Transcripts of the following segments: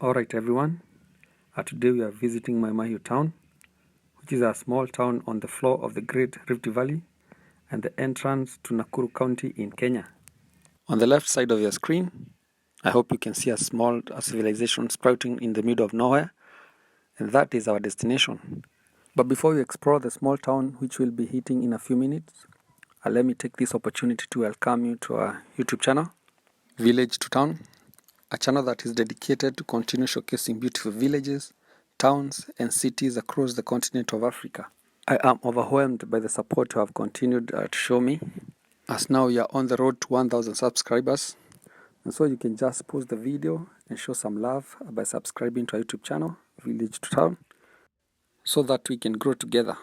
Alright everyone, today we are visiting Mai Mahiu town, which is a small town on the floor of the Great Rift Valley and the entrance to Nakuru County in Kenya. On the left side of your screen, I hope you can see a small civilization sprouting in the middle of nowhere, and that is our destination. But before we explore the small town which we'll be hitting in a few minutes, let me take this opportunity to welcome you to our YouTube channel, Village to Town, a channel that is dedicated to continue showcasing beautiful villages, towns, and cities across the continent of Africa. I am overwhelmed by the support you have continued to show me, as now we are on the road to 1,000 subscribers. And so you can just pause the video and show some love by subscribing to our YouTube channel, Village to Town, so that we can grow together.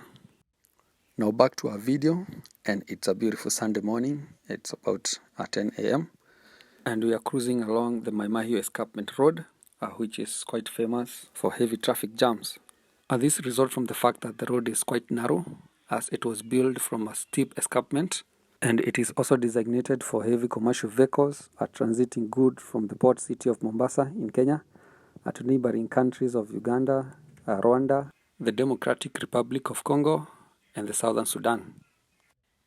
Now back to our video, and it's a beautiful Sunday morning. It's about 10 a.m. and we are cruising along the Mai Mahiu escarpment road, which is quite famous for heavy traffic jams. This results from the fact that the road is quite narrow, as it was built from a steep escarpment, and it is also designated for heavy commercial vehicles transiting goods from the port city of Mombasa in Kenya to neighboring countries of Uganda, Rwanda, the Democratic Republic of Congo, and the Southern Sudan.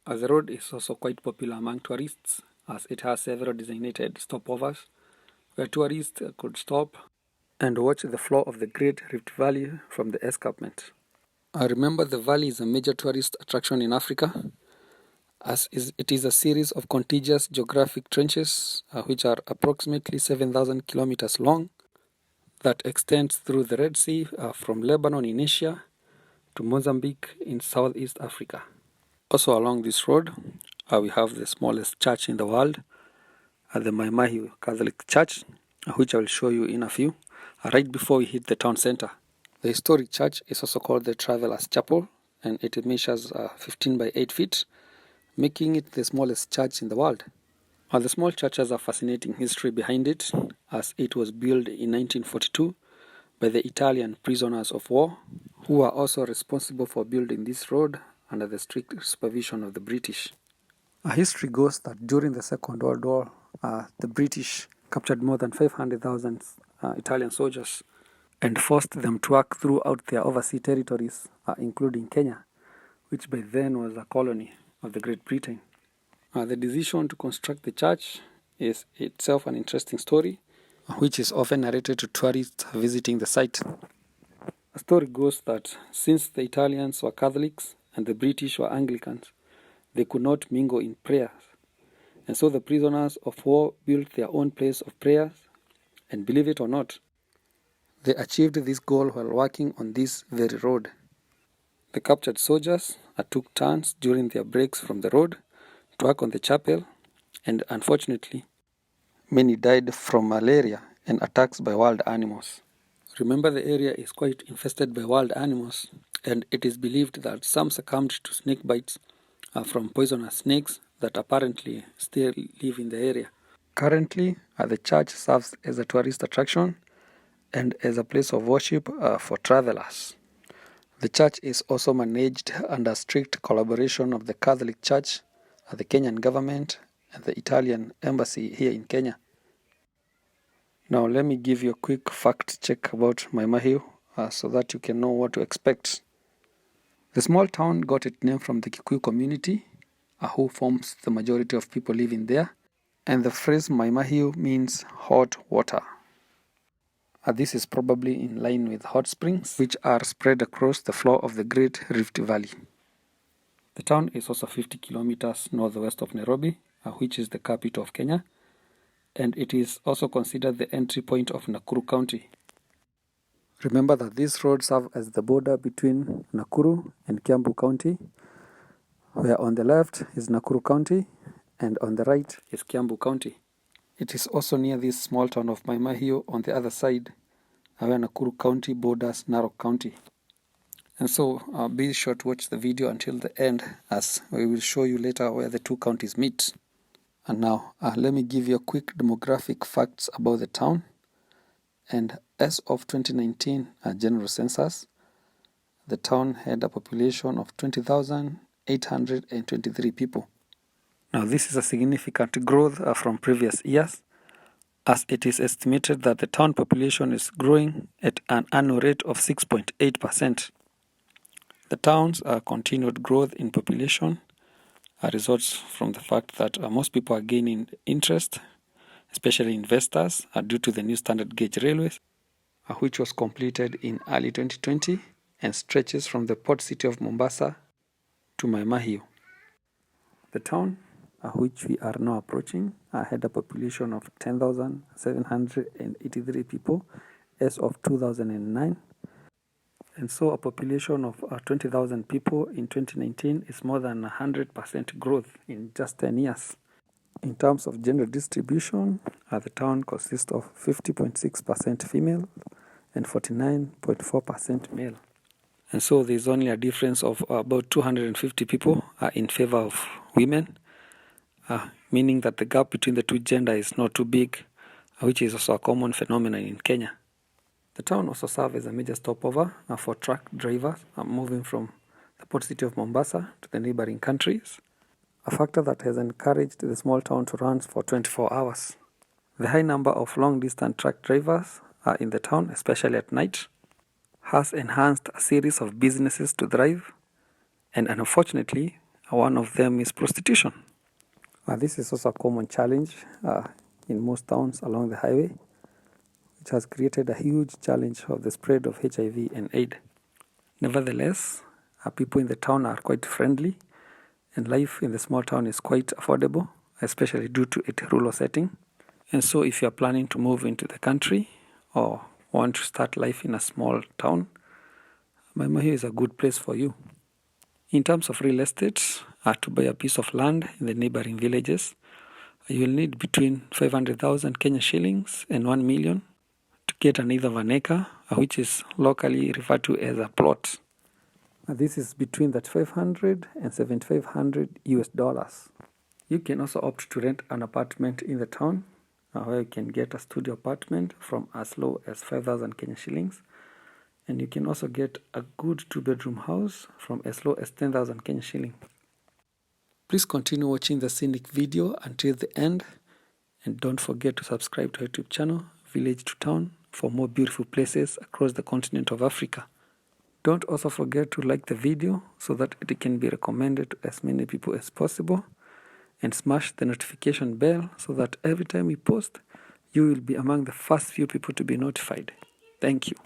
The road is also quite popular among tourists, as it has several designated stopovers where tourists could stop and watch the flow of the Great Rift Valley from the escarpment. Remember, the valley is a major tourist attraction in Africa, as it is a series of contiguous geographic trenches which are approximately 7,000 kilometers long, that extends through the Red Sea from Lebanon in Asia to Mozambique in Southeast Africa. Also along this road, we have the smallest church in the world, the Mai Mahiu Catholic Church, which I will show you in a few, right before we hit the town center. The historic church is also called the Travelers Chapel, and it measures 15 by 8 feet, making it the smallest church in the world. The small church has a fascinating history behind it, as it was built in 1942 by the Italian prisoners of war, who were also responsible for building this road under the strict supervision of the British. History goes that during the Second World War, the British captured more than 500,000 Italian soldiers and forced them to work throughout their overseas territories, including Kenya, which by then was a colony of the Great Britain. The decision to construct the church is itself an interesting story, which is often narrated to tourists visiting the site. The story goes that since the Italians were Catholics and the British were Anglicans, they could not mingle in prayers. And so the prisoners of war built their own place of prayers, and believe it or not, they achieved this goal while working on this very road. The captured soldiers took turns during their breaks from the road to work on the chapel, and unfortunately, many died from malaria and attacks by wild animals. Remember, the area is quite infested by wild animals, and it is believed that some succumbed to snake bites from poisonous snakes that apparently still live in the area. Currently, the church serves as a tourist attraction and as a place of worship for travelers. The church is also managed under strict collaboration of the Catholic Church, the Kenyan government, and the Italian embassy here in Kenya. Now let me give you a quick fact check about Mai Mahiu so that you can know what to expect. The small town got its name from the Kikuyu community, who forms the majority of people living there, and the phrase Mai Mahiu means hot water. This is probably in line with hot springs, which are spread across the floor of the Great Rift Valley. The town is also 50 kilometers northwest of Nairobi, which is the capital of Kenya, and it is also considered the entry point of Nakuru County. Remember that these roads serve as the border between Nakuru and Kiambu County, where on the left is Nakuru County and on the right is Kiambu County. It is also near this small town of Mai Mahiu on the other side, where Nakuru County borders Narok County. And so be sure to watch the video until the end, as we will show you later where the two counties meet. And now let me give you a quick demographic facts about the town. And as of 2019 general census, the town had a population of 20,823 people. Now this is a significant growth from previous years, as it is estimated that the town population is growing at an annual rate of 6.8%. The town's continued growth in population results from the fact that most people are gaining interest, especially investors, due to the new standard gauge railways, which was completed in early 2020 and stretches from the port city of Mombasa to Mai Mahiu. The town, which we are now approaching, had a population of 10,783 people as of 2009. And so a population of 20,000 people in 2019 is more than 100% growth in just 10 years. In terms of gender distribution, the town consists of 50.6% female and 49.4% male. And so there's only a difference of about 250 people in favor of women, meaning that the gap between the two genders is not too big, which is also a common phenomenon in Kenya. The town also serves as a major stopover for truck drivers moving from the port city of Mombasa to the neighboring countries, a factor that has encouraged the small town to run for 24 hours. The high number of long-distance truck drivers in the town, especially at night, has enhanced a series of businesses to thrive, and unfortunately, one of them is prostitution. This is also a common challenge in most towns along the highway, which has created a huge challenge of the spread of HIV and AIDS. Nevertheless, people in the town are quite friendly, and life in the small town is quite affordable, especially due to its rural setting. And so if you are planning to move into the country or want to start life in a small town, Mai Mahiu is a good place for you. In terms of real estate, to buy a piece of land in the neighboring villages, you will need between 500,000 Kenya shillings and 1 million to get an eighth of an acre, which is locally referred to as a plot. This is between that 500 and 7,500 US dollars. You can also opt to rent an apartment in the town, where you can get a studio apartment from as low as 5,000 Kenya shillings. And you can also get a good 2-bedroom house from as low as 10,000 Kenya shillings. Please continue watching the scenic video until the end. And don't forget to subscribe to our YouTube channel, Village to Town, for more beautiful places across the continent of Africa. Don't also forget to like the video so that it can be recommended to as many people as possible. And smash the notification bell so that every time we post, you will be among the first few people to be notified. Thank you.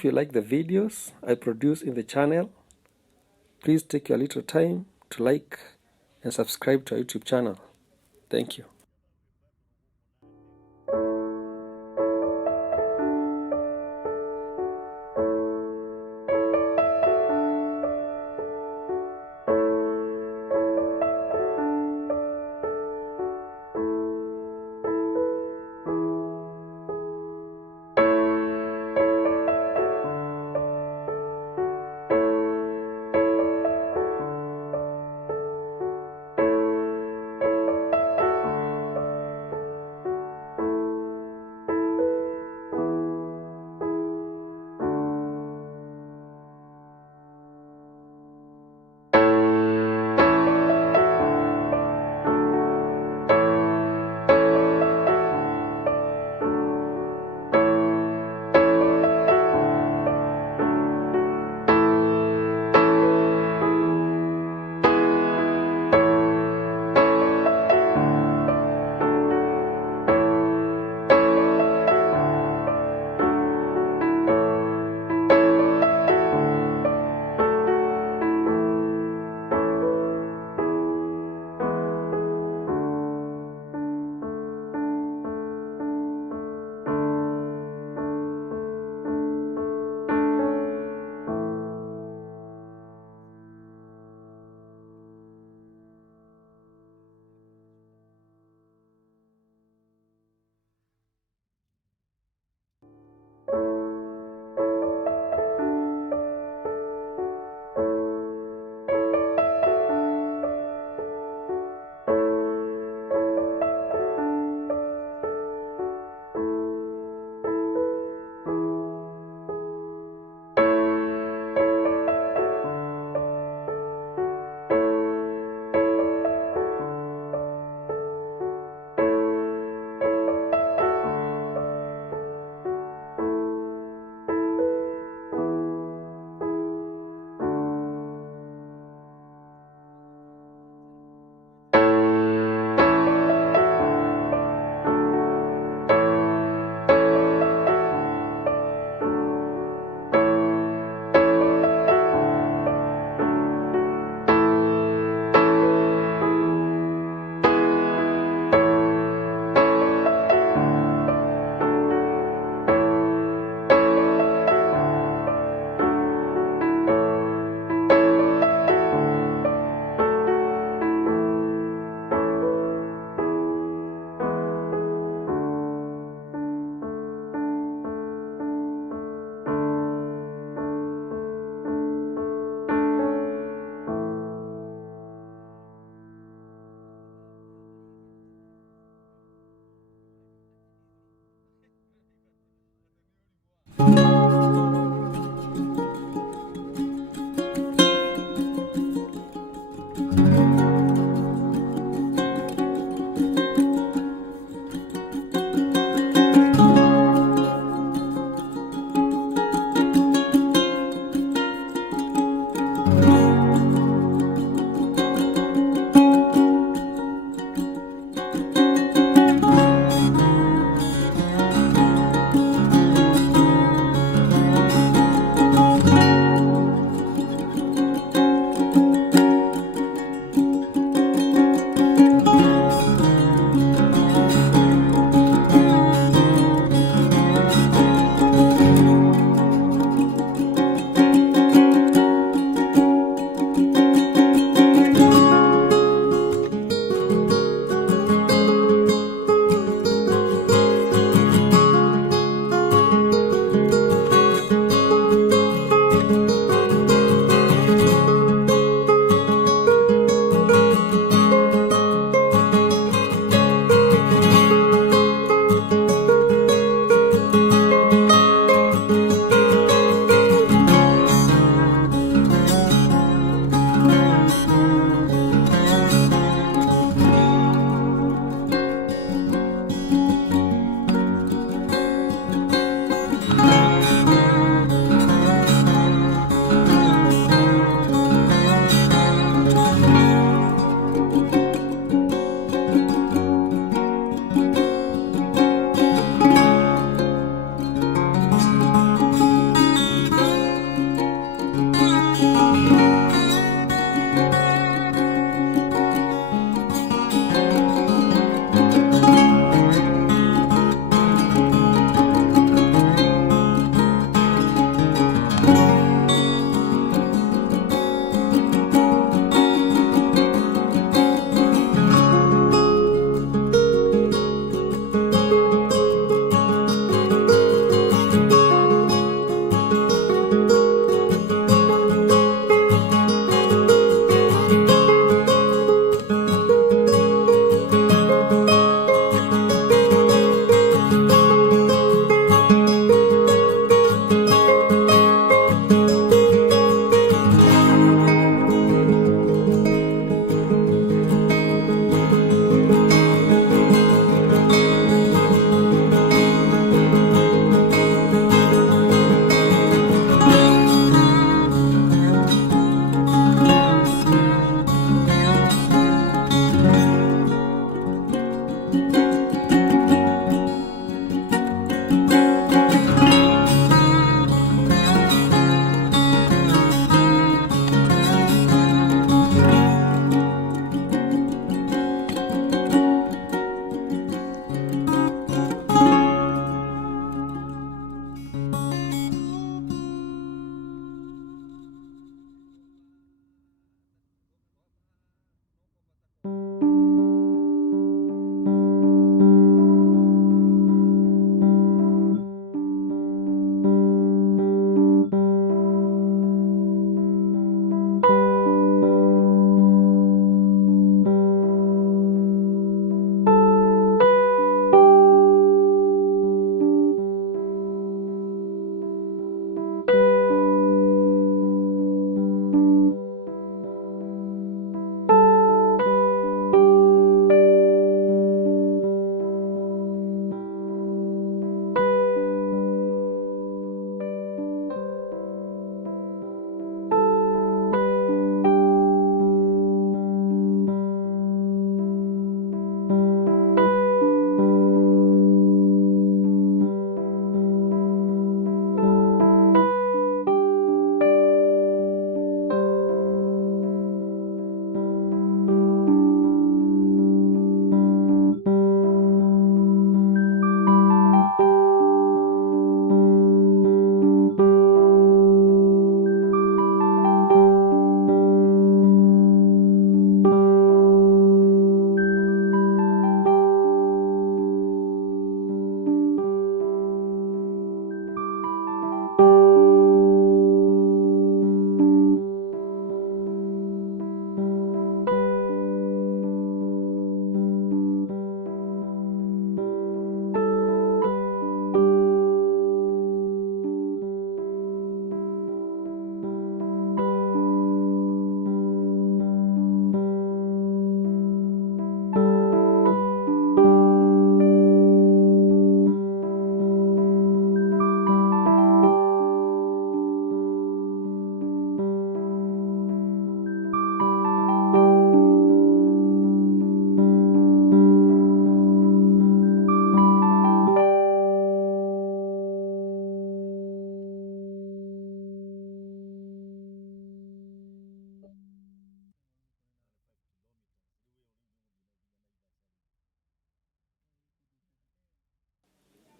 If you like the videos I produce in the channel, please take your little time to like and subscribe to our YouTube channel. Thank you.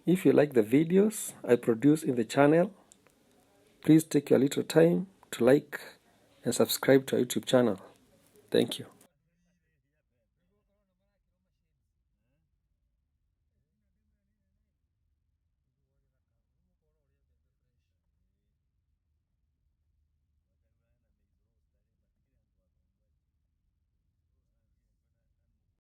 If you like the videos I produce in the channel, please take your little time to like and subscribe to our YouTube channel. Thank you.